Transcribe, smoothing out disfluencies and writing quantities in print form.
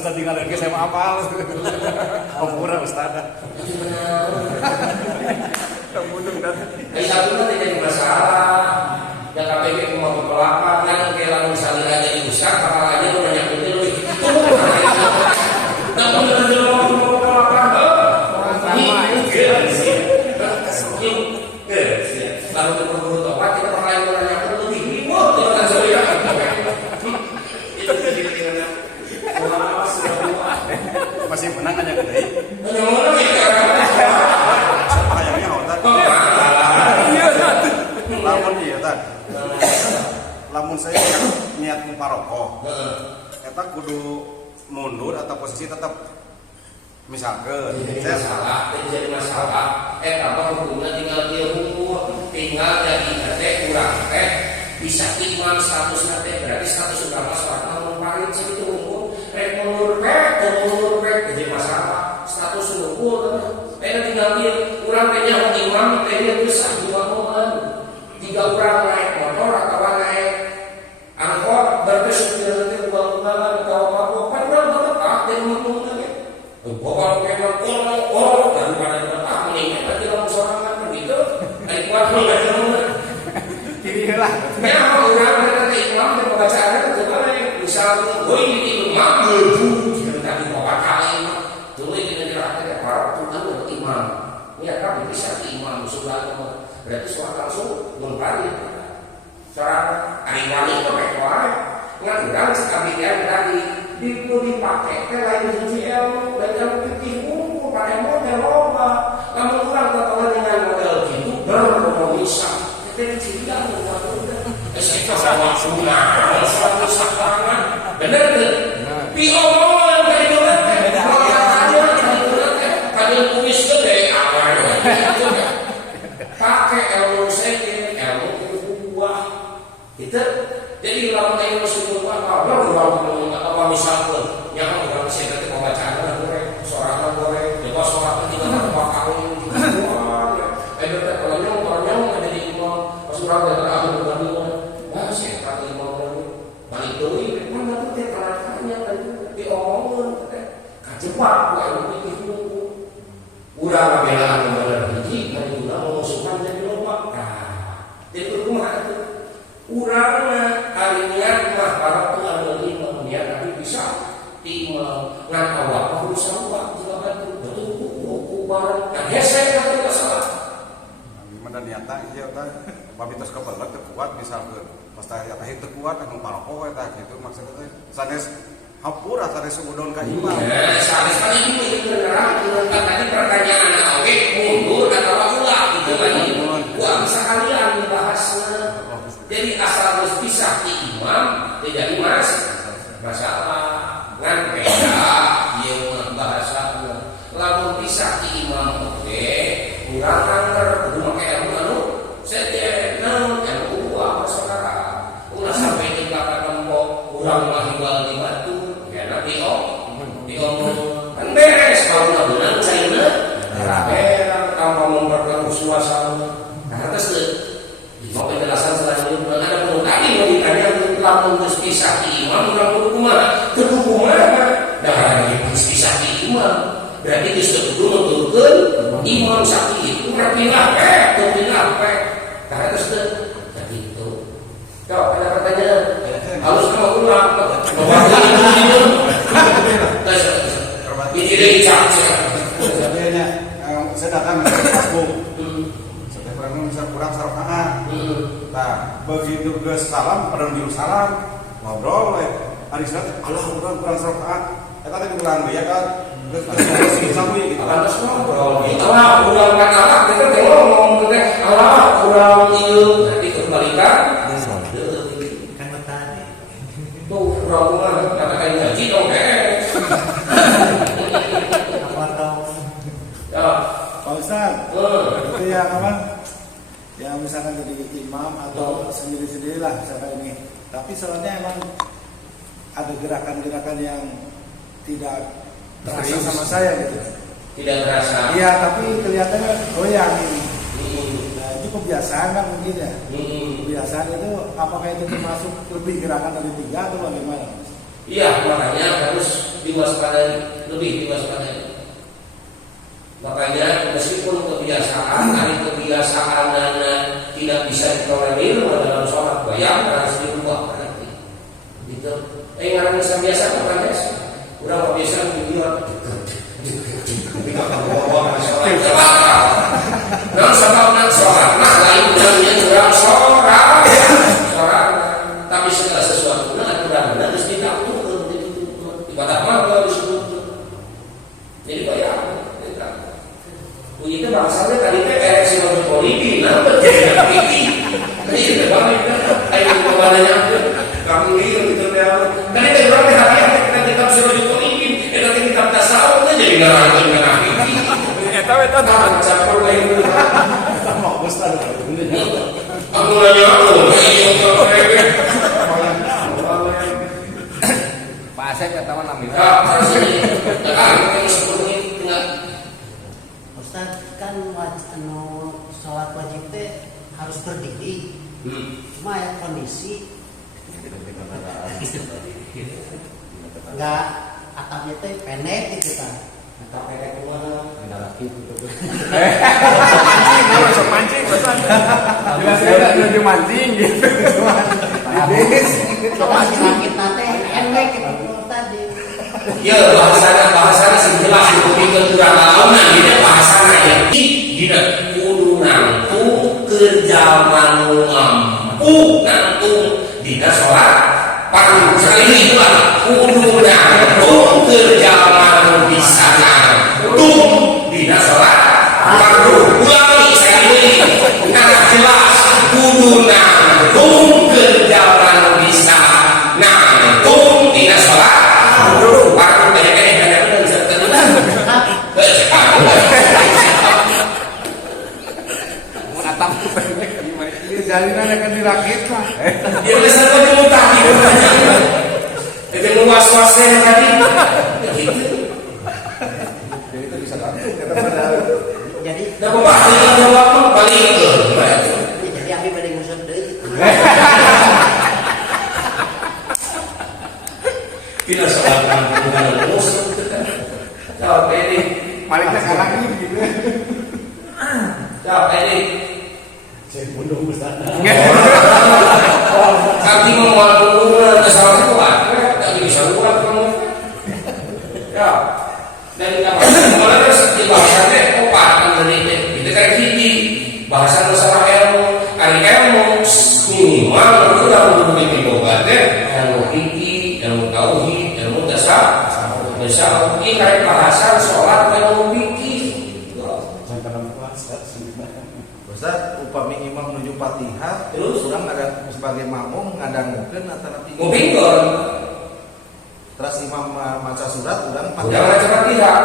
Ustaz tinggal lagi saya mau apal. Kompura Ustaz. Kemudian dan. Satu kan tidak masalah. Yang KPG mau ke pelapar, kan kehilangan misalnya jadi Ustaz, apalagi lu banyak betul. Namun ada orang mau ke pelapar, lalu berburu tobat kita orang lain yang lebih ribut dengan saya. Masih menang aja gede. Menang ya. Kayaknya otak. Lamun iya tak. Lamun saya niat muparoko. Eta kudu mundur atau posisi tetap misalkan saya salah, jadi masalah. Apa hukumnya tinggal dia tinggal jadi teh kurang bisa iman status nate berarti status sudah masalah memparin segitu hukum mundur jadi masalah status hukum tinggal dia kurang punya imam dia besar juga mohon jika kurang naik motor atau naik angkot berarti supir nanti uang atau apa padahal tetap dan menguntungkan bawa memang kolong daripada tetap mendingan berarti kalau sorangan begitu naik kuat kiri lah. Ya, orang nanti imam dan pembacaannya itu kan misalnya, gue ini imam berbu, tadi bawa kali dulu ini negara para tuhan dan imam. Ini kan bisa imam sudah berarti suara langsung mengalir. Seorang ariwani itu kayak nggak kurang sekali tadi dipakai ke lain UGL dan putih buku pakai model lomba. Kamu kurang tertawa dengan model gitu berkomunisasi. Kecilian saya sama sunah satu sakangan bener tuh diomongin kayak gitu kalian kuis gede awal pakai ilmu sedikit ilmu buah itu jadi lawan ilmu sebuah apa misalnya yang orang sedikit pembacaan goreng sorangan goreng coba sorangan juga apa kawin kalau nyong ada di imam surah dan akhir berbanding saya kata imam balik doi mana tuh dia kalahkannya tadi diomongin kecepat gua itu buku udah belaan bener hiji hari guna memusuhkan jadi lomba itu rumah itu urangna hari niat mah para pengambil imam niat tapi bisa imam ngan awak berusaha buat jika bantu betul buku barang dan hesek kata masalah dan nyata iya ta babi terus kebelet terkuat misalkan pas tadi tadi terkuat emang paroko eta gitu maksudnya teh sanes hampura sanes udon ka imam sanes kan itu beneran tadi pertanyaan oke mundur atau ulah gitu kan gua bisa kalian bahasnya jadi asal harus bisa di imam tidak mas masalah ngan beda ieu bahasa lamun bisa di imam oke kurang angker kudu make ilmu anu sedek naon ilmu apa saudara ulah sampai di belakang tembok urang mah hibal di batu ya nanti kan beres kalau udah benar cairna beres tanpa memperkeruh suasana nah terus di mau penjelasan selanjutnya ada pun tadi mau ditanya lamun geus pisah di imam urang kudu kumaha dan geus pisah di imam berarti geus kudu nuturkeun imam sakit itu terpindah karena terus jadi itu kau ada pertanyaan harus kamu ulang ini sebenarnya saya datang ke Facebook saya kurang sarafaan nah begitu ke salam pada dulu salam ngobrol hari Senin Allah kurang sarafaan tadi kurang ya kan sampai gitu kan ngobrol Allah kurang masalah kita ngomong teh Allah kurang ieu nanti kembalikan kan matane tuh kurang katakan ngaji dong apa tahu ya Pak Ustaz itu ya apa yang misalkan jadi imam atau sendiri-sendiri lah misalkan ini tapi soalnya emang ada gerakan-gerakan yang tidak terasa sama saya gitu. Tidak terasa. Iya, tapi kelihatannya goyang ini. Nah, itu kebiasaan kan mungkin ya. Kebiasaan itu apakah itu termasuk lebih gerakan dari 3 atau bagaimana? Iya, makanya harus diwaspadai, lebih diwaspadai. Makanya meskipun kebiasaan, tidak bisa ditolerir dalam sholat, bayang harus dirubah nanti. Gitu. Ngarang biasa bukan biasa. Udah biasa video. Nang sholat, nah lain bilangnya kurang sholat. Tapi segala sesuatu aturan harus diatur. Ibadah mah disebut. Jadi bayang. Bunyi itu bahasanya tadi ereksi wajib politik, nampak jadi politik. Tadi sudah balik, ayo kepadanya kamu lihat itu dia. Tadi kita berapa hari kita kitab wajib politik, nanti kitab tasawuf kan jadi ngarang politik. Eta campur lain. Mau Ustaz. Aku nanya aku, Pak Asep kata mana namanya? Ustaz kan sholat wajib teh harus berdiri. Cuma ya kondisi nggak atapnya teh pendek gitu kan. Atap pendek kemana? Masuk mancing, jelas menuju mancing gitu. Coba sakit nate pendek gitu tadi. Ya bahasana sih jelas itu kurang launan gitu bahasana ya. Tidak kudu nangtu kerja manu mampu nangtu dina sholat padu sekali itu lah kudu nangtu kerja manu bisa nangtu dina sholat padu ulangi sekali ini nah jelas kudu nangtu kerja manu bisa nangtu dina sholat padu Jalinan akan dirakit lah. Ya bisa dulu tadi. Itu luas-luasnya tadi. Gitu. Jadi itu bisa bantu. Jadi Nah, Bapak ini waktu paling itu. jadi abi bade musuh deui. Kita sholat bukan musuh. Jawab ini. Maliknya sekarang ini gitu. Jawab ini. Saya bunuh Ustaz. Kaki menguat pengguna kesalahan kuat, tak bisa ulang kamu. Ya, dan kalau di bahasanya opat mengenai itu kan gigi bahasa masalah ilmu, ilmu minimal itu dalam memiliki obatnya ilmu gigi, ilmu tauhid, ilmu dasar, ini kayak bahasa sholat ilmu gigi. Ustaz, upami imam menuju Fatihah, Terus? orang ada sebagai makmum ngadangukeun antara Mungkin kan, terus imam maca surat, orang udah baca Fatihah.